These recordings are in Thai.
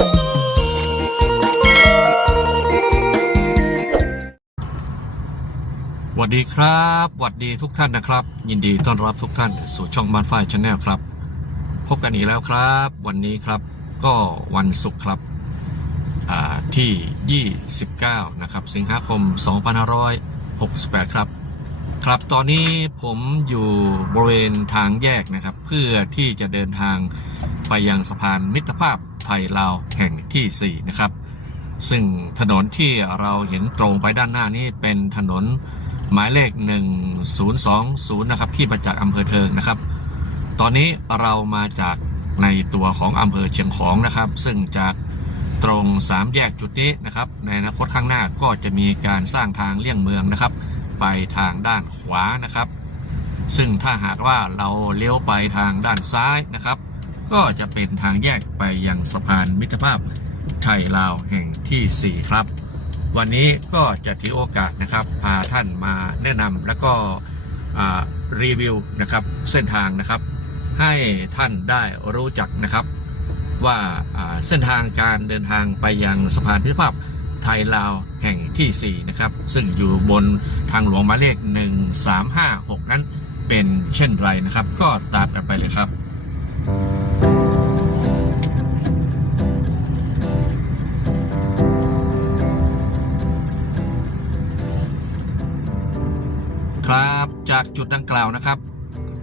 สวัสดีครับสวัสดีทุกท่านนะครับ ยินดีต้อนรับทุกท่านสู่ช่องบ้านฝ้ายชาแนลครับ พบกันอีกแล้วครับ วันนี้ครับก็วันศุกร์ครับอ่าที่ 29 นะครับ สิงหาคม 2568 ครับ ครับตอนนี้ผมอยู่บริเวณทางแยกนะครับ เพื่อที่จะเดินทางไปยังสะพานมิตรภาพ ไทยลาวแห่งทีสี่ 4 นะครับ ซึ่งถนนที่เราเห็นตรงไปด้านหน้านี้เป็นถนนหมายเลข 1020 นะครับ ที่มาจากอำเภอเทิงนะครับ ตอนนี้เรามาจากในตัวของอำเภอเชียงของนะครับ ซึ่งจากตรงสามแยกจุดนี้นะครับ ในอนาคตข้างหน้าก็จะมีการสร้างทางเลี่ยงเมืองนะครับ ไปทางด้านขวานะครับ ซึ่งถ้าหากว่าเราเลี้ยวไปทางด้านซ้ายนะครับ ก็จะเป็นทางแยกไปยังสะพานมิตรภาพไทยลาวแห่งทีสี่ 4 ครับ วันนี้ก็จะถือโอกาสนะครับ พาท่านมาแนะนำแล้วก็รีวิวนะครับเส้นทางนะครับ ให้ท่านได้รู้จักนะครับว่าอ่าเส้นทางการเดินทางไปยังสะพานมิตรภาพไทยลาวแห่งที่ 4 นะครับ ซึ่งอยู่บนทางหลวงหมายเลข 1356 นั้นเป็นเช่นไรนะครับ ก็ตามกันไปเลยครับ จากจุดดังกล่าวนะครับ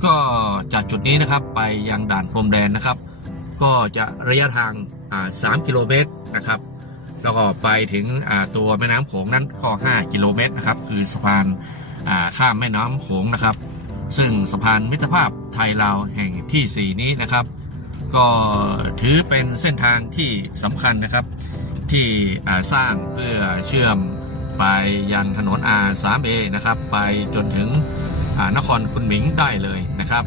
ก็จากจุดนี้นะครับไปยังด่านพรมแดนนะครับ ก็จะระยะทางา3กิโลเมตรนะครับ แล้วก็ไปถึงตัวแม่น้ำโขงนั้นก็ 5 กิโลเมตรนะครับ คือสะพานาข้ามแม่น้ำโขงนะครับ ซึ่งสะพานมิตรภาพไทยลาวแห่งที่ 4 นี้นะครับ ก็ถือเป็นเส้นทางที่สำคัญนะครับ ที่สร้างเพื่อเชื่อมไปยันถนน R3A นะครับ ไปจนถึง นครคุณหมิงได้เลยนะครับ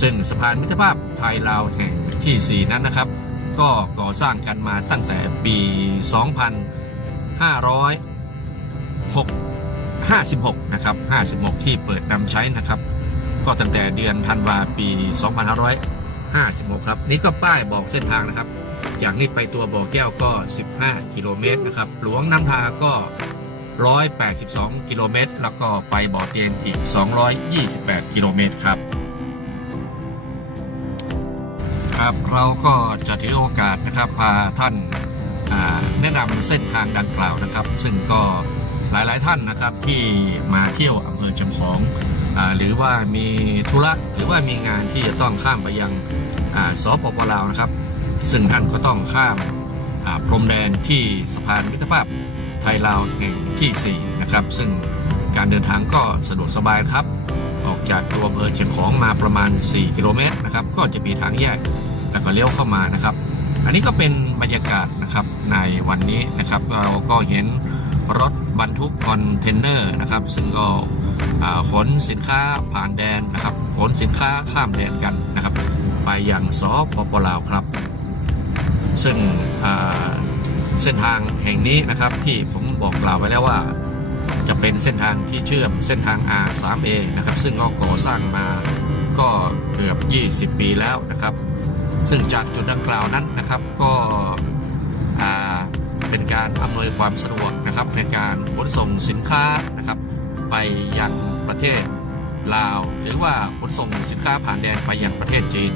ซึ่งสะพานมิตรภาพไทยลาวแห่งที่ 4 นั้นนะครับ ก็ก่อสร้างกันมาตั้งแต่ปี 2556 นะครับ 56 ที่เปิดนำใช้นะครับ ก็ตั้งแต่เดือนธันวาปี 2556 ครับ นี่ก็ป้ายบอกเส้นทางนะครับ จากนี้ไปตัวบ่อแก้วก็ 15 กิโลเมตรนะครับ หลวงน้ำทาก็ 182 กิโลเมตร แล้วก็ไปบ่อเตียนอีก 228 กิโลเมตรครับ ครับเราก็จะถือโอกาสนะครับพาท่านาแนะนำเส้นทางดังกล่าวนะครับ ซึ่งก็หลายๆท่านนะครับที่มาเที่ยวอำเภอจำของอหรือว่ามีธุระหรือว่ามีงานที่จะต้องข้ามไปยังสปปลาวนะครับ ซึ่งท่านก็ต้องข้ามพรมแดนที่สะพานมิตรภาพ ไทยลาวแห่งที่ 4 นะครับ ซึ่งการเดินทางก็สะดวกสบายครับ ออกจากตัวอำเภอเชียงของมาประมาณ 4 กิโลเมตรนะครับ ก็จะมีทางแยกแล้วก็เลี้ยวเข้ามานะครับ อันนี้ก็เป็นบรรยากาศนะครับในวันนี้นะครับเราก็เห็นรถบรรทุกคอนเทนเนอร์นะครับ ซึ่งก็ขนสินค้าผ่านแดนนะครับขนสินค้าข้ามแดนกันนะครับ ไปยังสปปลาวครับ ซึ่งา เส้นทางแห่งนี้นะครับที่ผมบอกกล่าวไว้แล้วว่า จะเป็นเส้นทางที่เชื่อมเส้นทาง R3A นะครับ ซึ่งก็ก่อสร้างมาก็เกือบ 20 ปีแล้วนะครับ ซึ่งจากจุดดังกล่าวนั้นนะครับก็เป็นการอำนวยความสะดวกนะครับในการขนส่งสินค้านะครับไปยังประเทศลาว หรือว่าขนส่งสินค้าผ่านแดนไปยังประเทศจีน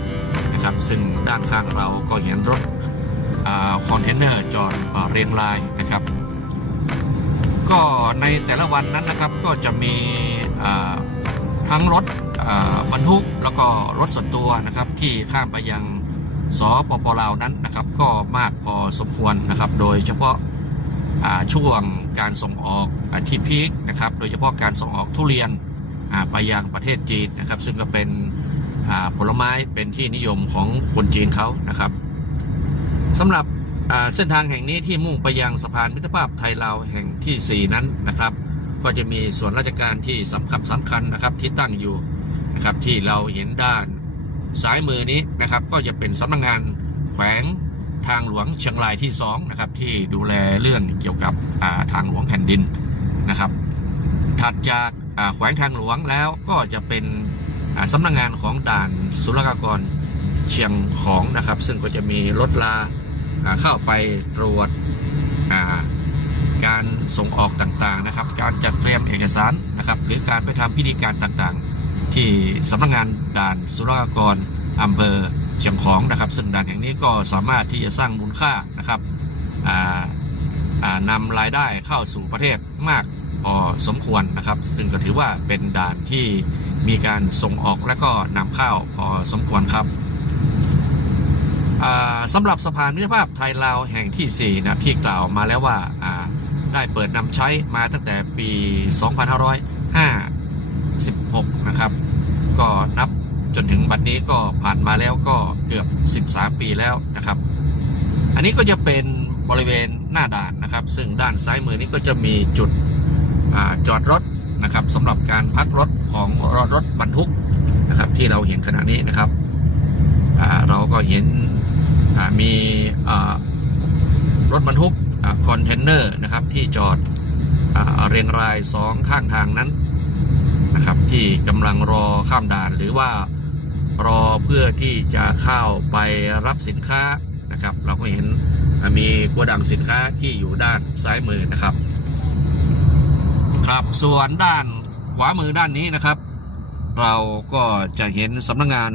นะครับ ซึ่งด้านข้างเราก็เห็นรถ คอนเทนเนอร์จอดเรียงรายนะครับ ก็ในแต่ละวันนั้นนะครับก็จะมีทั้งรถบรรทุกแล้วก็รถส่วนตัวนะครับที่ข้ามไปยังสปปลาวนั้นนะครับ ก็มากพอสมควรนะครับ โดยเฉพาะาช่วงการส่งออกอาที่พีคนะครับ โดยเฉพาะการส่งออกทุเรียนไปยังประเทศจีนนะครับ ซึ่งก็เป็นผลไม้เป็นที่นิยมของคนจีนเขานะครับ สำหรับเส้นทางแห่งนี้ที่มุ่งไปยังสะพานมิตรภาพไทยลาวแห่งที่ 4 นั้นนะครับ ก็จะมีส่วนราชการที่สำคัญสำคัญนะครับที่ตั้งอยู่นะครับที่เราเห็นด้านซ้ายมือนี้นะครับก็จะเป็นสำนักงานแขวงทางหลวงเชียงรายที่2นะครับที่ดูแลเรื่องเกี่ยวกับาทางหลวงแผ่นดินนะครับ ถัดจากาแขวงทางหลวงแล้วก็จะเป็นสำนักงานของด่านศุลกากรเชียงของนะครับ ซึ่งก็จะมีรถลา เข้าไปตรวจการส่งออกต่างๆนะครับ การจัดเตรียมเอกสารนะครับ หรือการไปทำพิธีการต่างๆ ที่สำนักงานด่านศุลกากรอำเภอเชียงของนะครับ ซึ่งด่านแห่งนี้ก็สามารถที่จะสร้างมูลค่านะครับอ่าอ่านำรายได้เข้าสู่ประเทศมากพอสมควรนะครับ ซึ่งก็ถือว่าเป็นด่านที่มีการส่งออกและก็นำเข้าพอสมควรครับ สำหรับสะพานมิตรภาพไทยลาวแห่งที่ 4 นะที่กล่าวมาแล้วว่าได้เปิดนำใช้มาตั้งแต่ปี 2556 นะครับ ก็นับจนถึงบัดนี้ก็ผ่านมาแล้วก็เกือบ 13 ปีแล้วนะครับ อันนี้ก็จะเป็นบริเวณหน้าด่านนะครับ ซึ่งด้านซ้ายมือนี้ก็จะมีจุดอจอดรถนะครับสำหรับการพักรถของรถบรรทุกนะครับที่เราเห็นขณะนี้นะครับเราก็เห็น มีรถบรรทุกคอนเทนเนอร์นะครับที่จอดอเรียงรายสองข้างทางนั้นนะครับที่กำลังรอข้ามด่านหรือว่ารอเพื่อที่จะเข้าไปรับสินค้านะครับ เราก็เห็นมีโกดังสินค้าที่อยู่ด้านซ้ายมือนะครับครับส่วนด้านขวามือด้านนี้นะครับ เราก็จะเห็นสำนักงงาน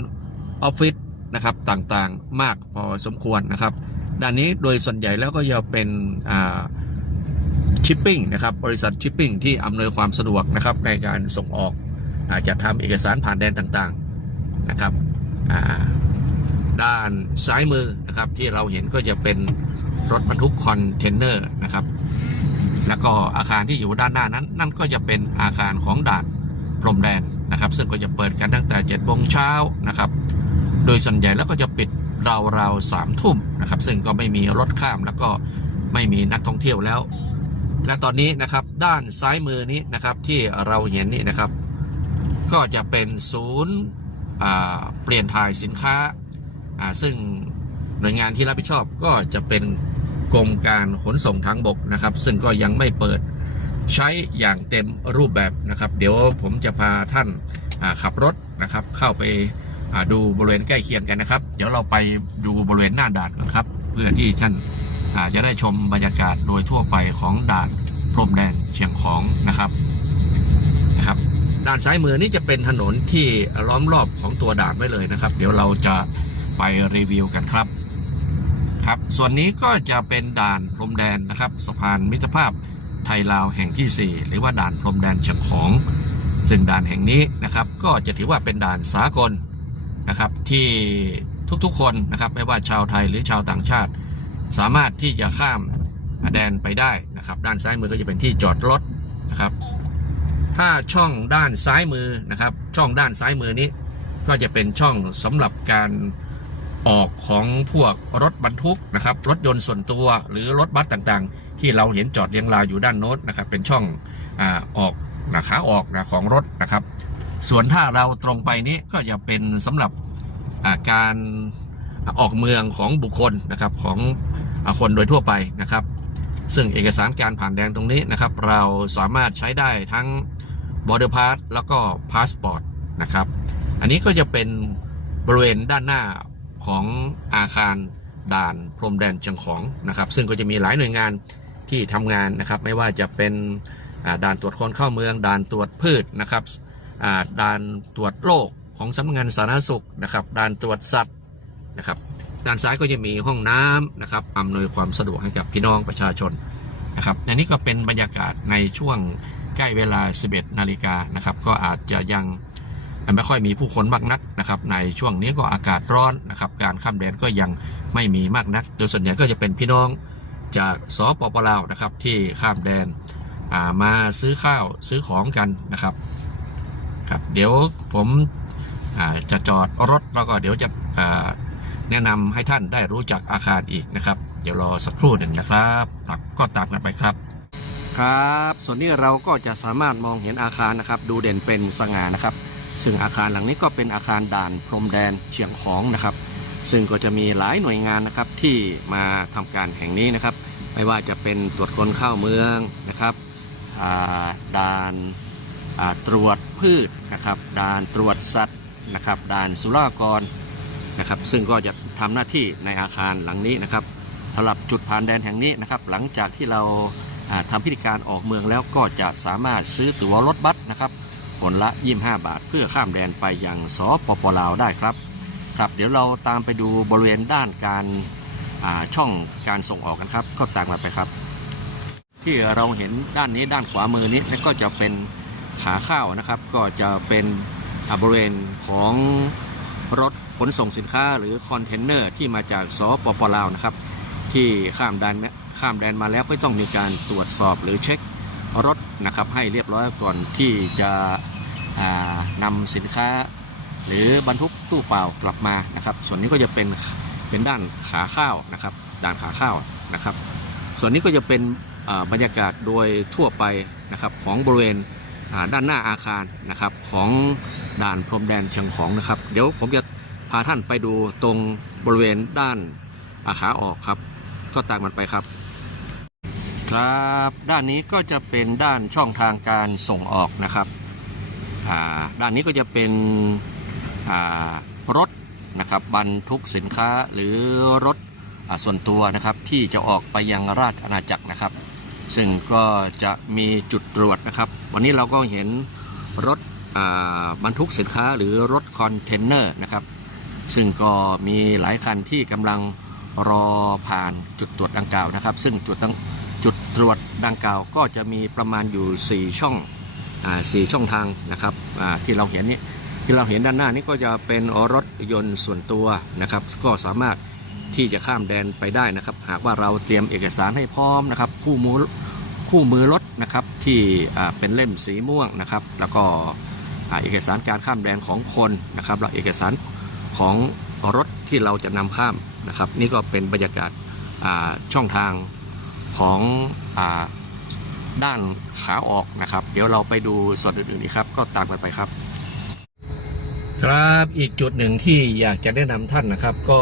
ออฟฟิศ นะครับต่างๆมากพอสมควรนะครับด้านนี้โดยส่วนใหญ่แล้วก็จะเป็นชิปปิ้งนะครับบริษัทชิปปิ้งที่อำนวยความสะดวกนะครับในการส่งออกอาจจะทำเอกสารผ่านแดนต่างๆนะครับด้านซ้ายมือนะครับที่เราเห็นก็จะเป็นรถบรรทุกคอนเทนเนอร์นะครับแล้วก็อาคารที่อยู่ด้านหน้านั้น นั่นก็จะเป็นอาคารของด่านพรมแดนนะครับ ซึ่งก็จะเปิดกันตั้งแต่7จ็ดโมงเช้านะครับ โดยส่วนใหญ่แล้วก็จะปิดราวๆสามทุ่มนะครับ ซึ่งก็ไม่มีรถข้ามแล้วก็ไม่มีนักท่องเที่ยวแล้ว และตอนนี้นะครับด้านซ้ายมือนี้นะครับที่เราเห็นนี่นะครับ ก็จะเป็นศูนย์เปลี่ยนถ่ายสินค้าาซึ่งหน่วยงานที่รับผิดชอบก็จะเป็นกรมการขนส่งทางบกนะครับ ซึ่งก็ยังไม่เปิดใช้อย่างเต็มรูปแบบนะครับ เดี๋ยวผมจะพาท่านาขับรถนะครับเข้าไป ดูบริเวณใกล้เคียงกันนะครับ เดี๋ยวเราไปดูบริเวณหน้าด่านก่อนครับ เพื่อที่ท่านจะได้ชมบรรยากาศโดยทั่วไปของด่านพรมแดนเชียงของนะครับนะครับ ด้านซ้ายมือนี่จะเป็นถนนที่ล้อมรอบของตัวด่านไว้เลยนะครับ เดี๋ยวเราจะไปรีวิวกันครับครับส่วนนี้ก็จะเป็นด่านพรมแดนนะครับสะพานมิตรภาพไทยลาวแห่งที่ 4 หรือว่าด่านพรมแดนเชียงของ ซึ่งด่านแห่งนี้นะครับ ก็จะถือว่าเป็นด่านสากล นะครับที่ทุกๆคนนะครับไม่ว่าชาวไทยหรือชาวต่างชาติ สามารถที่จะข้ามแดนไปได้นะครับด้านซ้ายมือก็จะเป็นที่จอดรถนะครับ ถ้าช่องด้านซ้ายมือนะครับ ช่องด้านซ้ายมือนี้ก็จะเป็นช่องสำหรับการออกของพวกรถบรรทุกนะครับ รถยนต์ส่วนตัวหรือรถบัสต่างๆ ที่เราเห็นจอดเรียงรายอยู่ด้านโน้นนะครับ เป็นช่องอออกนะขาออกนะของรถนะครับ ส่วนถ้าเราตรงไปนี้ก็จะเป็นสำหรับการออกเมืองของบุคคลนะครับของคนโดยทั่วไปนะครับ ซึ่งเอกสารการผ่านแดนตรงนี้นะครับ เราสามารถใช้ได้ทั้ง border pass แล้วก็ passport นะครับ อันนี้ก็จะเป็นบริเวณด้านหน้าของอาคารด่านพรมแดนเชียงของนะครับ ซึ่งก็จะมีหลายหน่วยงานที่ทำงานนะครับ ไม่ว่าจะเป็นด่านตรวจคนเข้าเมือง ด่านตรวจพืชนะครับ ด่านตรวจโรคของสำนักงานสาธารณสุขนะครับด่านตรวจสัตว์นะครับด้านซ้ายก็จะมีห้องน้ำนะครับอำนวยความสะดวกให้กับพี่น้องประชาชนนะครับอันนี้ก็เป็นบรรยากาศในช่วงใกล้เวลา 11 นาฬิกานะครับก็อาจจะยังไม่ค่อยมีผู้คนมากนักนะครับในช่วงนี้ก็อากาศร้อนนะครับการข้ามแดนก็ยังไม่มีมากนัก โดยส่วนใหญ่ก็จะเป็นพี่น้องจากสปปลาวนะครับที่ข้ามแดนมาซื้อข้าวซื้อของกันนะครับ ครับเดี๋ยวผมจะจอดรถแล้วก็เดี๋ยวจะแนะนำให้ท่านได้รู้จักอาคารอีกนะครับ เดี๋ยวรอสักครู่หนึ่งนะครับก็ตามกันไปครับ ครับ ส่วนนี้เราก็จะสามารถมองเห็นอาคารนะครับ ดูเด่นเป็นสง่านะครับ ซึ่งอาคารหลังนี้ก็เป็นอาคารด่านพรมแดนเชียงของนะครับ ซึ่งก็จะมีหลายหน่วยงานนะครับที่มาทำการแห่งนี้นะครับ ไม่ว่าจะเป็นตรวจคนเข้าเมืองนะครับด่าน ตรวจพืชนะครับด่านตรวจสัตว์นะครับด่านสุรากรนะครับซึ่งก็จะทำหน้าที่ในอาคารหลังนี้นะครับสำหรับจุดผ่านแดนแห่งนี้นะครับหลังจากที่เราอ่าทำพิธีการออกเมืองแล้วก็จะสามารถซื้อตั๋วรถบัสนะครับคนละ 25 บาท เพื่อข้ามแดนไปยังสปปลาวได้ครับครับ เดี๋ยวเราตามไปดูบริเวณด้านการาช่องการส่งออกกันครับ ก็ตามกันไปครับ ที่เราเห็นด้านนี้ด้านขวามือนี้ก็จะเป็น ขาเข้านะครับ ก็จะเป็นบริเวณของรถขนส่งสินค้าหรือคอนเทนเนอร์ที่มาจากสปปลาวนะครับ ที่ข้ามแดนข้ามแดนมาแล้วก็ต้องมีการตรวจสอบหรือเช็ครถนะครับให้เรียบร้อยก่อนที่จะอ่านำสินค้า หรือบรรทุกตู้เปล่ากลับมานะครับ ส่วนนี้ก็จะเป็นเป็นด้านขาข้าวนะครับ ด้านขาข้าวนะครับ ส่วนนี้ก็จะเป็นบรรยากาศโดยทั่วไปนะครับของบริเวณ ด้านหน้าอาคารนะครับของด่านพรมแดนเชียงของนะครับ เดี๋ยวผมจะพาท่านไปดูตรงบริเวณด้านอาขาออกครับ ก็ตามมันไปครับ ครับด้านนี้ก็จะเป็นด้านช่องทางการส่งออกนะครับด้านนี้ก็จะเป็นรถนะครับบรรทุกสินค้าหรือรถอส่วนตัวนะครับที่จะออกไปยังราชอาณาจักรนะครับ ซึ่งก็จะมีจุดตรวจนะครับ วันนี้เราก็เห็นรถบรรทุกสินค้าหรือรถคอนเทนเนอร์นะครับ ซึ่งก็มีหลายคันที่กำลังรอผ่านจุดตรวจดังกล่าวนะครับ ซึ่งจุดดังจุดตรวจดังกล่าวก็จะมีประมาณอยู่ 4 ช่องอ่าสี่ช่องทางนะครับที่เราเห็นนี่ที่เราเห็นด้านหน้านี้ก็จะเป็นรถยนต์ส่วนตัวนะครับ ก็สามารถ ที่จะข้ามแดนไปได้นะครับ หากว่าเราเตรียมเอกสารให้พร้อมนะครับ คู่มือคู่มือรถนะครับที่เป็นเล่มสีม่วงนะครับ แล้วก็เอกสารการข้ามแดนของคนนะครับแล้วเอกสารของรถที่เราจะนำข้ามนะครับ นี่ก็เป็นบรรยากาศาช่องทางของอด้านขาออกนะครับ เดี๋ยวเราไปดูส่วนอื่นๆอีกครับ ก็ตามกันไปครับครับอีกจุดหนึ่งที่อยากจะแนะนำท่านนะครับ ก็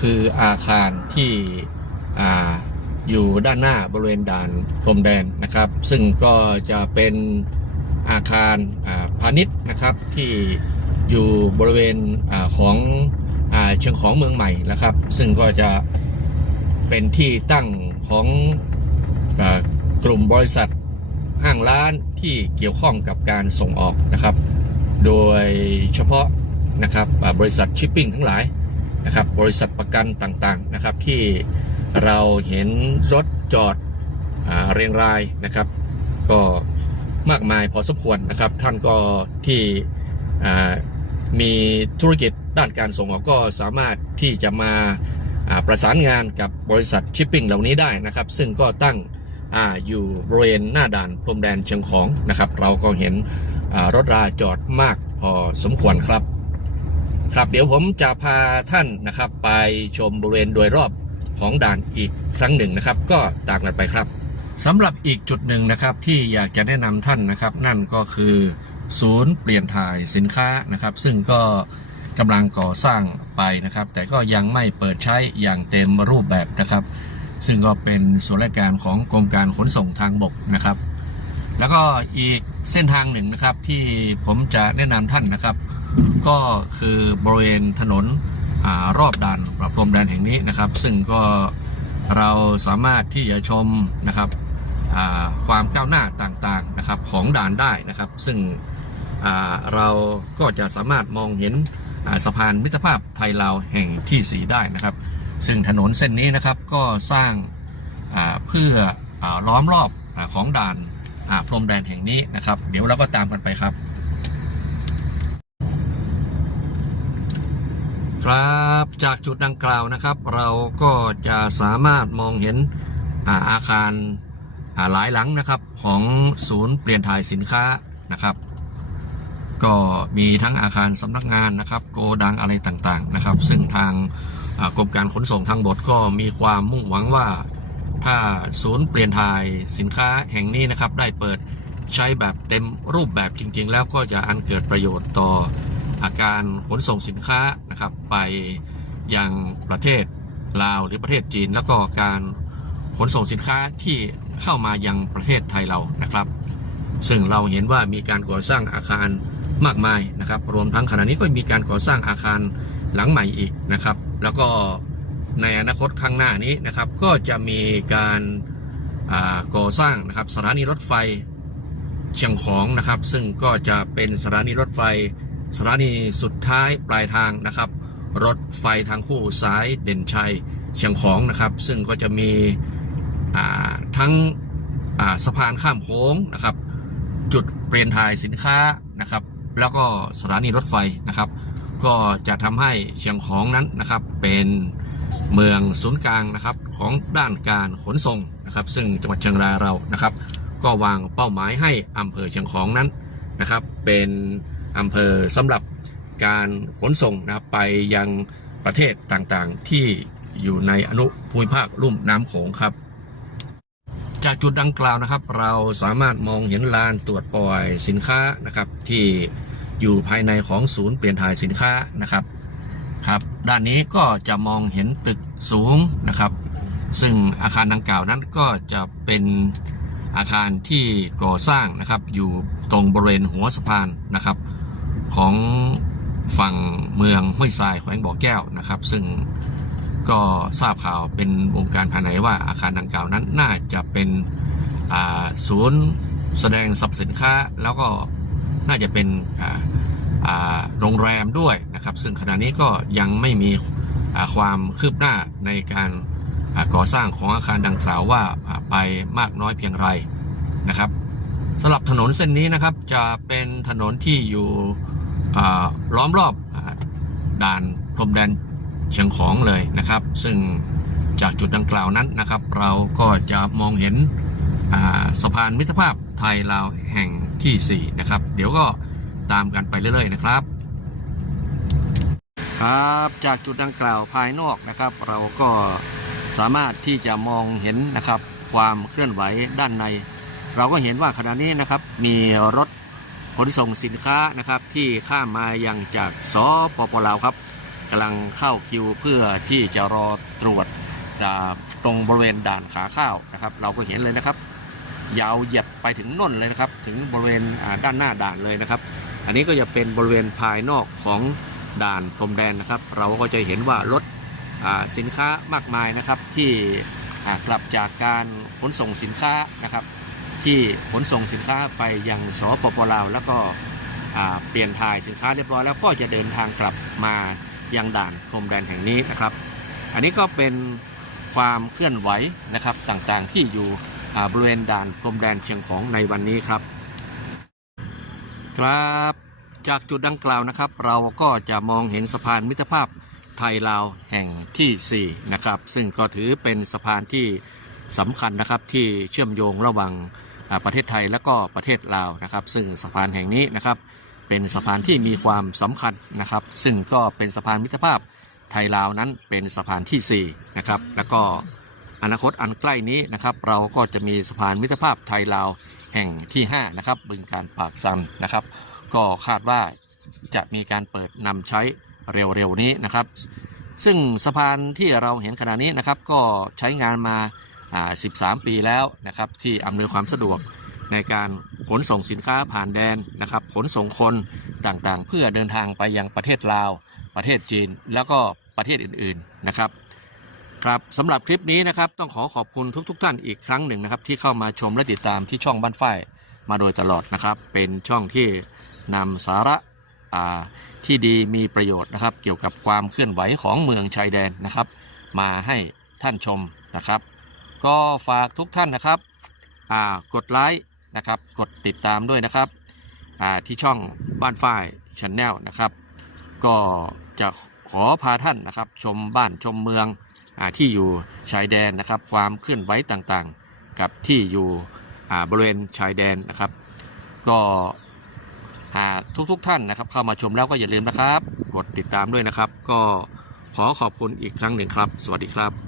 คืออาคารที่อ่าอยู่ด้านหน้าบริเวณด่านพรมแดนนะครับ ซึ่งก็จะเป็นอาคาราพาณิชย์นะครับที่อยู่บริเวณอของอเชียงของเมืองใหม่นะครับ ซึ่งก็จะเป็นที่ตั้งของอกลุ่มบริษัทห้างร้านที่เกี่ยวข้องกับการส่งออกนะครับ โดยเฉพาะนะครับบริษัทชิปปิ้งทั้งหลาย นะครับบริษัทประกันต่างๆนะครับที่เราเห็นรถจอดอเรียงรายนะครับ ก็มากมายพอสมควรนะครับ ท่านก็ที่มีธุรกิจด้านการส่งออกก็สามารถที่จะมาประสานงานกับบริษัทชิปปิ้งเหล่านี้ได้นะครับ ซึ่งก็ตั้งออยู่บริเวณหน้าด่านพรมแดนเชียงของนะครับ เราก็เห็นรถราจอดมากพอสมควรครับ ครับเดี๋ยวผมจะพาท่านนะครับ ไปชมบริเวณโดยรอบของด่านอีกครั้งหนึ่งนะครับ ก็ตามกันไปครับสำหรับอีกจุดหนึ่งนะครับที่อยากจะแนะนำท่านนะครับ นั่นก็คือ ศูนย์เปลี่ยนถ่ายสินค้านะครับ ซึ่งก็กำลังก่อสร้างไปนะครับ แต่ก็ยังไม่เปิดใช้อย่างเต็มรูปแบบนะครับ ซึ่งก็เป็นส่วนราชการของกรมการขนส่งทางบกนะครับ แล้วก็อีกเส้นทางหนึ่งนะครับที่ผมจะแนะนำท่านนะครับ ก็คือบริเวณถนนอรอบด่านปรับพรมแดนแห่งนี้นะครับ ซึ่งก็เราสามารถที่จะชมนะครับความก้าวหน้าต่างๆนะครับของด่านได้นะครับ ซึ่งเราก็จะสามารถมองเห็นสะพานมิตรภาพไทยลาวแห่งที่สีได้นะครับ ซึ่งถนนเส้นนี้นะครับก็สร้างาเพื่ออล้อมรอบอของด่านพรมแดนแห่งนี้นะครับ เดี๋ยวเราก็ตามกันไปครับ ครับจากจุดดังกล่าวนะครับ เราก็จะสามารถมองเห็นอาอาคารหลายหลังนะครับของศูนย์เปลี่ยนถ่ายสินค้านะครับ ก็มีทั้งอาคารสำนักงานนะครับ โกดังอะไรต่างๆนะครับ ซึ่งทางกรมการขนส่งทางบกก็มีความมุ่งหวังว่า ถ้าศูนย์เปลี่ยนถ่ายสินค้าแห่งนี้นะครับ ได้เปิดใช้แบบเต็มรูปแบบจริง ๆ แล้วก็จะอันเกิดประโยชน์ต่อ อาการขนส่งสินค้านะครับ ไปยังประเทศลาวหรือประเทศจีน แล้วก็การขนส่งสินค้าที่เข้ามายังประเทศไทยเรานะครับ ซึ่งเราเห็นว่ามีการก่อสร้างอาคารมากมายนะครับ รวมทั้งขณะนี้ก็มีการก่อสร้างอาคารหลังใหม่อีกนะครับ แล้วก็ในอนาคตข้างหน้านี้นะครับ ก็จะมีการาก่อสร้างนะครับสถานีรถไฟเชียงของนะครับ ซึ่งก็จะเป็นสถานีรถไฟ สถานีสุดท้ายปลายทางนะครับ รถไฟทางคู่สายเด่นชัยเชียงของนะครับ ซึ่งก็จะมีทั้งสะพานข้ามโค้งนะครับ จุดเปลี่ยนถ่ายสินค้านะครับ แล้วก็สถานีรถไฟนะครับ ก็จะทำให้เชียงของนั้นนะครับ เป็นเมืองศูนย์กลางนะครับของด้านการขนส่งนะครับ ซึ่งจังหวัดเชียงรายเรานะครับ ก็วางเป้าหมายให้อำเภอเชียงของนั้นนะครับ เป็น อำเภอสำหรับการขนส่งนะไปยังประเทศต่างๆ ที่อยู่ในอนุภูมิภาคลุ่มน้ำโขงครับ จากจุดดังกล่าวนะครับ เราสามารถมองเห็นลานตรวจปล่อยสินค้านะครับ ที่อยู่ภายในของศูนย์เปลี่ยนถ่ายสินค้านะครับครับ ด้านนี้ก็จะมองเห็นตึกสูงนะครับ ซึ่งอาคารดังกล่าวนั้นก็จะเป็นอาคารที่ก่อสร้างนะครับ อยู่ตรงบริเวณหัวสะพานนะครับ ของฝั่งเมืองห้วยทรายแขวงบ่อแก้วนะครับ ซึ่งก็ทราบข่าวเป็นวงการภายในว่าอาคารดังกล่าวนั้นน่าจะเป็นศูนย์แสดงสรรพสินค้า แล้วก็น่าจะเป็นโรงแรมด้วยนะครับ ซึ่งขณะนี้ก็ยังไม่มีความคืบหน้าในการก่อสร้างของอาคารดังกล่าวว่าไปมากน้อยเพียงไรนะครับสำหรับถนนเส้นนี้นะครับจะเป็นถนนที่อยู่ ล้อมรอบอด่านพรมแดนเชียงของเลยนะครับ ซึ่งจากจุดดังกล่าวนั้นนะครับ เราก็จะมองเห็นสะพานมิตรภาพไทยลาวแห่งที่ 4 นะครับ เดี๋ยวก็ตามกันไปเรื่อยๆนะครับ ครับจากจุดดังกล่าวภายนอกนะครับ เราก็สามารถที่จะมองเห็นนะครับ ความเคลื่อนไหวด้านใน เราก็เห็นว่าขณะนี้นะครับมีรถ ขนส่งสินค้านะครับที่ข้ามมายังจากสปปลาวครับกำลังเข้าคิวเพื่อที่จะรอตรวจตรงบริเวณด่านขาเข้าวนะครับ เราก็เห็นเลยนะครับ ยาวเหยียดไปถึงน่นเลยนะครับ ถึงบริเวณด้านหน้าด่านเลยนะครับ อันนี้ก็จะเป็นบริเวณภายนอกของด่านพรมแดนนะครับ เราก็จะเห็นว่ารถสินค้ามากมายนะครับที่กลับจากการขนส่งสินค้านะครับ ที่ขนส่งสินค้าไปยังสปปลาวแล้วก็เปลี่ยนถ่ายสินค้าเรียบร้อยแล้วก็จะเดินทางกลับมายังด่านพรมแดนแห่งนี้นะครับ อันนี้ก็เป็นความเคลื่อนไหวนะครับต่างๆที่อยู่บริเวณด่านพรมแดนเชียงของในวันนี้ครับ ครับจากจุดดังกล่าวนะครับ เราก็จะมองเห็นสะพานมิตรภาพไทยลาวแห่งทีสี่4 นะครับ ซึ่งก็ถือเป็นสะพานที่สำคัญนะครับที่เชื่อมโยงระหว่าง ประเทศไทยและก็ประเทศลาวนะครับ ซึ่งสะพานแห่งนี้นะครับเป็นสะพานที่มีความสำคัญนะครับ ซึ่งก็เป็นสะพานมิตรภาพไทยลาวนั้นเป็นสะพานที่4นะครับแล้วก็อนาคตอันใกล้นี้นะครับ เราก็จะมีสะพานมิตรภาพไทยลาวแห่งที่5นะครับบึงการปากซันนะครับ ก็คาดว่าจะมีการเปิดนำใช้เร็วๆนี้นะครับ ซึ่งสะพานที่เราเห็นขณะนี้นะครับ ก็ใช้งานมา 13 ปีแล้วนะครับที่อำนวยความสะดวกในการขนส่งสินค้าผ่านแดนนะครับขนส่งคนต่างๆ เพื่อเดินทางไปยังประเทศลาว ประเทศจีน แล้วก็ประเทศอื่นๆนะครับครับสำหรับคลิปนี้นะครับต้องขอขอบคุณทุกๆท่านอีกครั้งหนึ่งนะครับที่เข้ามาชมและติดตามที่ช่องบ้านฝ้ายมาโดยตลอดนะครับ เป็นช่องที่นำสาระาที่ดีมีประโยชน์นะครับ เกี่ยวกับความเคลื่อนไหวของเมืองชายแดนนะครับ มาให้ท่านชมนะครับ ก็ฝากทุกท่านนะครับกดไลค์นะครับกดติดตามด้วยนะครับที่ช่องบ้านฝ้ายช n แนลนะครับ ก็จะขอพาท่านนะครับ ชมบ้านชมเมืองอที่อยู่ชายแดนนะครับ ความเคลื่อนไหวต่างๆ กับที่อยู่บริเวณชายแดนนะครับ ก็หากทุกๆท่านนะครับ เข้ามาชมแล้วก็อย่าลืมนะครับ กดติดตามด้วยนะครับ ก็ขอขอบคุณอีกครั้งหนึ่งครับ สวัสดีครับ